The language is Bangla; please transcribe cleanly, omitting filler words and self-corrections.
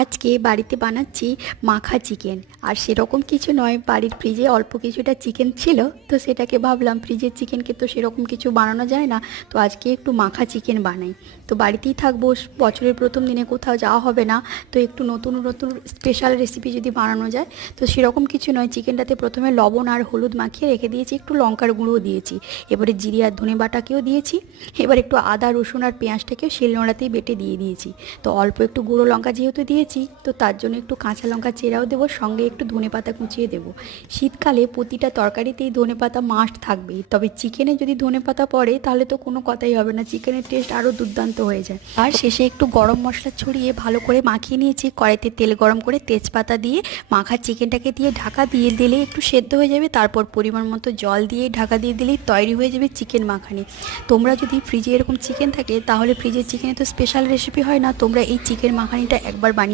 আজকে বাড়িতে বানাচ্ছি মাখা চিকেন। আর সেরকম কিছু নয়, বাড়ির ফ্রিজে অল্প কিছুটা চিকেন ছিল, তো সেটাকে ভাবলাম ফ্রিজের চিকেনকে তো সেরকম কিছু বানানো যায় না, তো আজকে একটু মাখা চিকেন বানাই। তো বাড়িতেই থাকবো, বছরের প্রথম দিনে কোথাও যাওয়া হবে না, তো একটু নতুন নতুন স্পেশাল রেসিপি যদি বানানো যায়। তো সেরকম কিছু নয়, চিকেনটাতে প্রথমে লবণ আর হলুদ মাখিয়ে রেখে দিয়েছি, একটু লঙ্কার গুঁড়ো দিয়েছি, এবারে জিরে আর ধনে বাটাকেও দিয়েছি, এবার একটু আদা রসুন আর পেঁয়াজটাকেও শিলনোড়াতেই বেটে দিয়ে দিয়েছি। তো অল্প একটু গুঁড়ো লঙ্কা যেহেতু দিয়েছি, তো তার জন্য একটু কাঁচা লঙ্কা চেরাও দেবো, সঙ্গে একটু ধনেপাতা কুচিয়ে দেবো। শীতকালে প্রতিটা তরকারিতেই ধনেপাতা মাস্ট থাকবেই, তবে চিকেনে যদি ধনেপাতা পড়ে তাহলে তো কোনো কথাই হবে না, চিকেনের টেস্ট আরও দুর্দান্ত হয়ে যায়। আর শেষে একটু গরম মশলা ছড়িয়ে ভালো করে মাখিয়ে নিয়েছি। কড়াইতে তেল গরম করে তেজপাতা দিয়ে মাখা চিকেনটাকে দিয়ে ঢাকা দিয়ে দিলে একটু সেদ্ধ হয়ে যাবে, তারপর পরিমাণ মতো জল দিয়ে ঢাকা দিয়ে দিলেই তৈরি হয়ে যাবে চিকেন মাখানি। তোমরা যদি ফ্রিজে এরকম চিকেন থাকে, তাহলে ফ্রিজের চিকেনে তো স্পেশাল রেসিপি হয় না, তোমরা এই চিকেন মাখানিটা একবার বানিয়ে